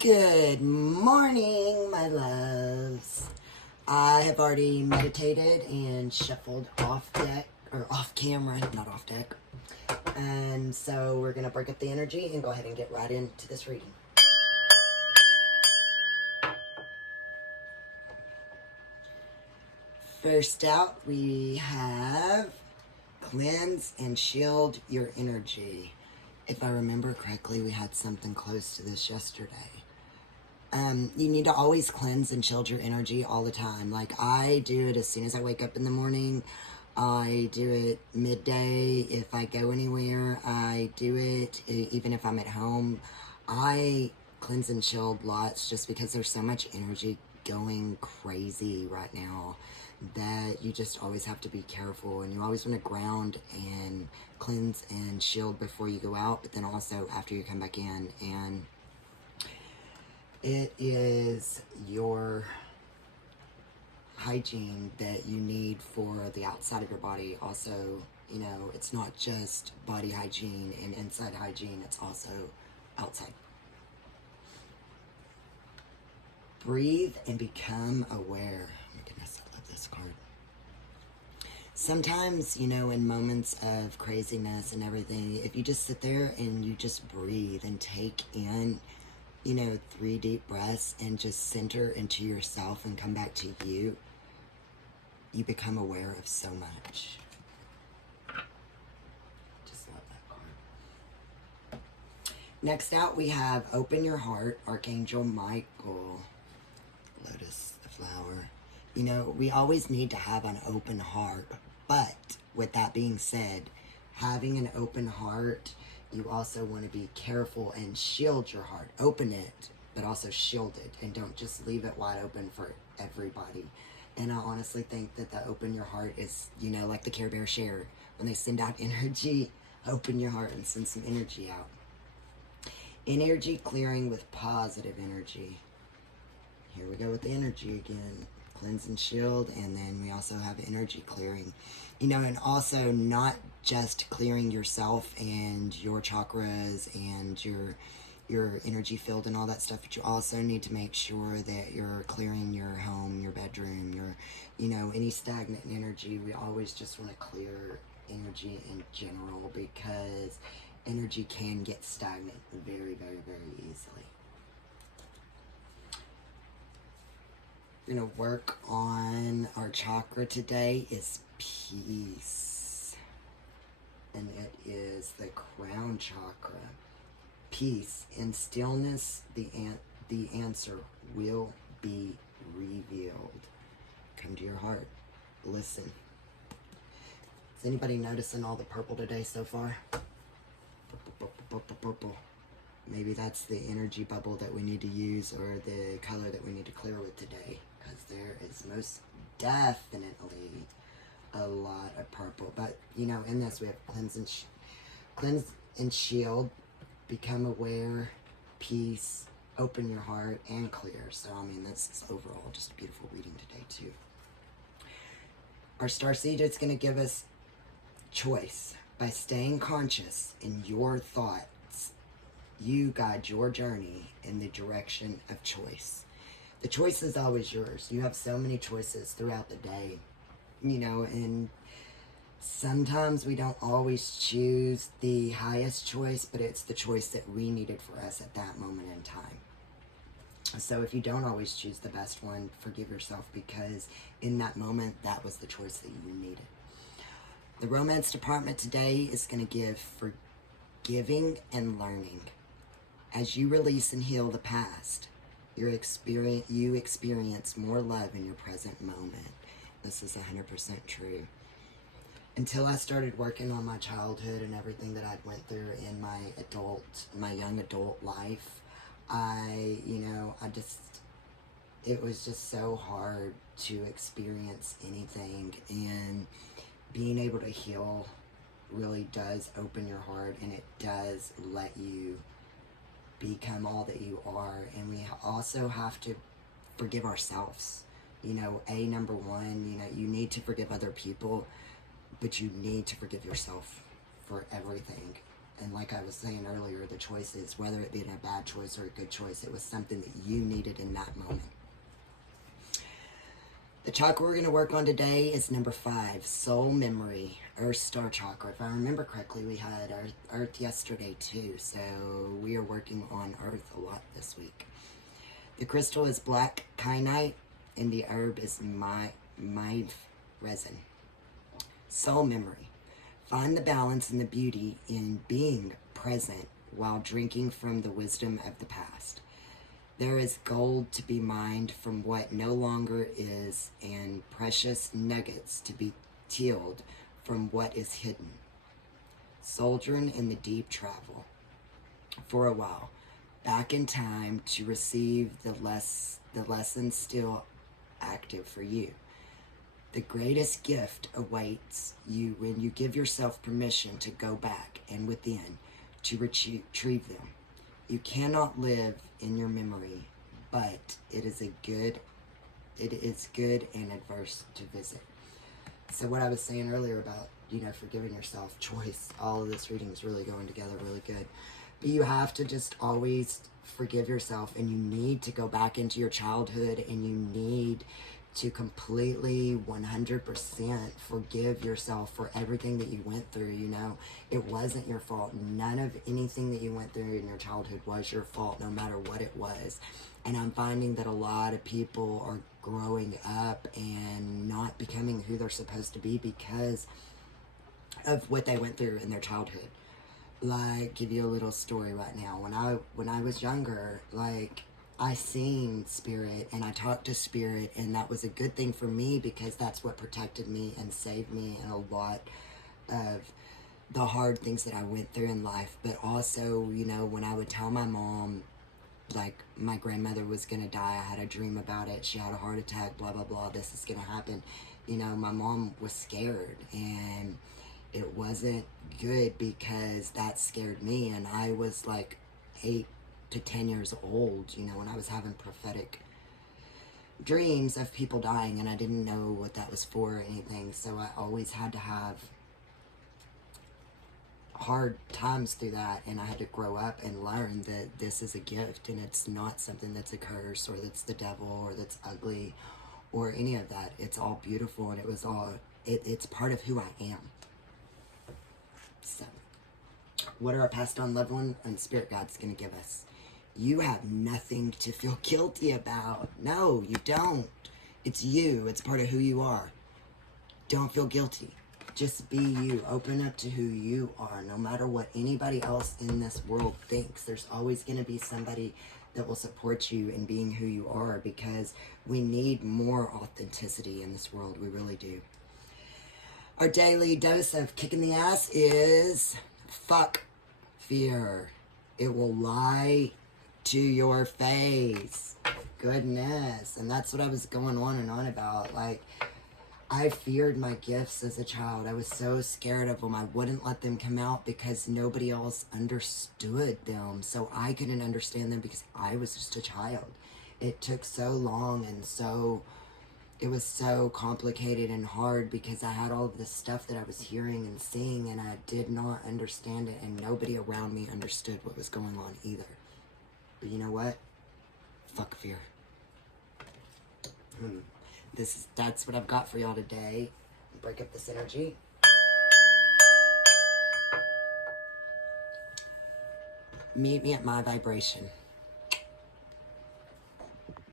Good morning, my loves. I have already meditated and shuffled off deck, or off camera, not off deck. And so we're going to break up the energy and go ahead and get right into this reading. First out, we have cleanse and shield your energy. If I remember correctly, we had something close to this yesterday. You need to always cleanse and shield your energy all the time. Like, I do it as soon as I wake up in the morning. I do it midday. If I go anywhere, I do it. Even if I'm at home, I cleanse and shield lots just because there's so much energy going crazy right now that you just always have to be careful, and you always want to ground and cleanse and shield before you go out, but then also after you come back in. And it is your hygiene that you need for the outside of your body. Also, you know, it's not just body hygiene and inside hygiene, it's also outside. Breathe and become aware. Oh my goodness, I love this card. Sometimes, you know, in moments of craziness and everything, if you just sit there and you just breathe and take in, you know, 3 deep breaths and just center into yourself and come back to you, you become aware of so much. Just love that card. Next out, we have Open Your Heart, Archangel Michael. Lotus, the flower. You know, we always need to have an open heart, but with that being said, having an open heart, you also want to be careful and shield your heart. Open it, but also shield it, and don't just leave it wide open for everybody. And I honestly think that the open your heart is, you know, like the Care Bear share. When they send out energy, open your heart and send some energy out. Energy clearing with positive energy. Here we go with the energy again. Cleanse and shield, and then we also have energy clearing. You know, and also not just clearing yourself and your chakras and your energy field and all that stuff, but you also need to make sure that you're clearing your home, your bedroom, your, you know, any stagnant energy. We always just want to clear energy in general, because energy can get stagnant very, very, very easily. We're going to work on our chakra today is peace. And it is the crown chakra. Peace and stillness, the answer will be revealed. Come to your heart. Listen. Is anybody noticing all the purple today so far? Purple, purple, purple, purple. Maybe that's the energy bubble that we need to use, or the color that we need to clear with today, because there is most definitely a lot of purple. But, you know, in this we have cleanse and shield, become aware, peace, open your heart, and clear. So, I mean, that's overall just a beautiful reading today, too. Our starseed is going to give us choice. By staying conscious in your thoughts, you guide your journey in the direction of choice. The choice is always yours. You have so many choices throughout the day, you know, and sometimes we don't always choose the highest choice, but it's the choice that we needed for us at that moment in time. So if you don't always choose the best one, forgive yourself, because in that moment, that was the choice that you needed. The romance department today is going to give forgiving and learning. As you release and heal the past, you experience more love in your present moment. This is 100% true. Until I started working on my childhood and everything that I'd went through in my young adult life, it was just so hard to experience anything, and being able to heal really does open your heart, and it does let you become all that you are. And we also have to forgive ourselves. You know, number one, you know, you need to forgive other people, but you need to forgive yourself for everything. And like I was saying earlier, the choice is whether it be a bad choice or a good choice. It was something that you needed in that moment. The chakra we're going to work on today is number 5, soul memory, Earth star chakra. If I remember correctly, we had Earth yesterday too, so we are working on Earth a lot this week. The crystal is black kyanite, and the herb is Maeve resin. Soul memory. Find the balance and the beauty in being present while drinking from the wisdom of the past. There is gold to be mined from what no longer is, and precious nuggets to be tilled from what is hidden. Sojourn in the deep travel for a while, back in time to receive the lesson still active for you. The greatest gift awaits you when you give yourself permission to go back and within to retrieve them. You cannot live in your memory, but it is good and adverse to visit. So what I was saying earlier about, forgiving yourself, choice, all of this reading is really going together really good. But you have to just always forgive yourself, and you need to go back into your childhood, and you need to completely 100% forgive yourself for everything that you went through. It wasn't your fault. None of anything that you went through in your childhood was your fault, no matter what it was. And I'm finding that a lot of people are growing up and not becoming who they're supposed to be because of what they went through in their childhood. Like, give you a little story right now. When I was younger, I seen spirit and I talked to spirit, and that was a good thing for me because that's what protected me and saved me in a lot of the hard things that I went through in life. But also, when I would tell my mom, like, my grandmother was going to die, I had a dream about it, she had a heart attack, blah, blah, blah, this is going to happen. My mom was scared, and it wasn't good because that scared me, and I was like 8 to 10 years old, when I was having prophetic dreams of people dying, and I didn't know what that was for or anything. So I always had to have hard times through that, and I had to grow up and learn that this is a gift, and it's not something that's a curse or that's the devil or that's ugly or any of that. It's all beautiful, and it's part of who I am. So what are our passed on loved one and spirit guides going to give us? You have nothing to feel guilty about. No, you don't. It's you. It's part of who you are. Don't feel guilty. Just be you. Open up to who you are. No matter what anybody else in this world thinks, there's always going to be somebody that will support you in being who you are, because we need more authenticity in this world. We really do. Our daily dose of kicking the ass is fuck fear. It will lie to your face. Goodness. And that's what I was going on and on about. Like, I feared my gifts as a child. I was so scared of them. I wouldn't let them come out because nobody else understood them. So I couldn't understand them because I was just a child. It took so long, and it was so complicated and hard because I had all of this stuff that I was hearing and seeing, and I did not understand it, and nobody around me understood what was going on either. But you know what? Fuck fear. That's what I've got for y'all today. Break up this energy. Meet me at my vibration.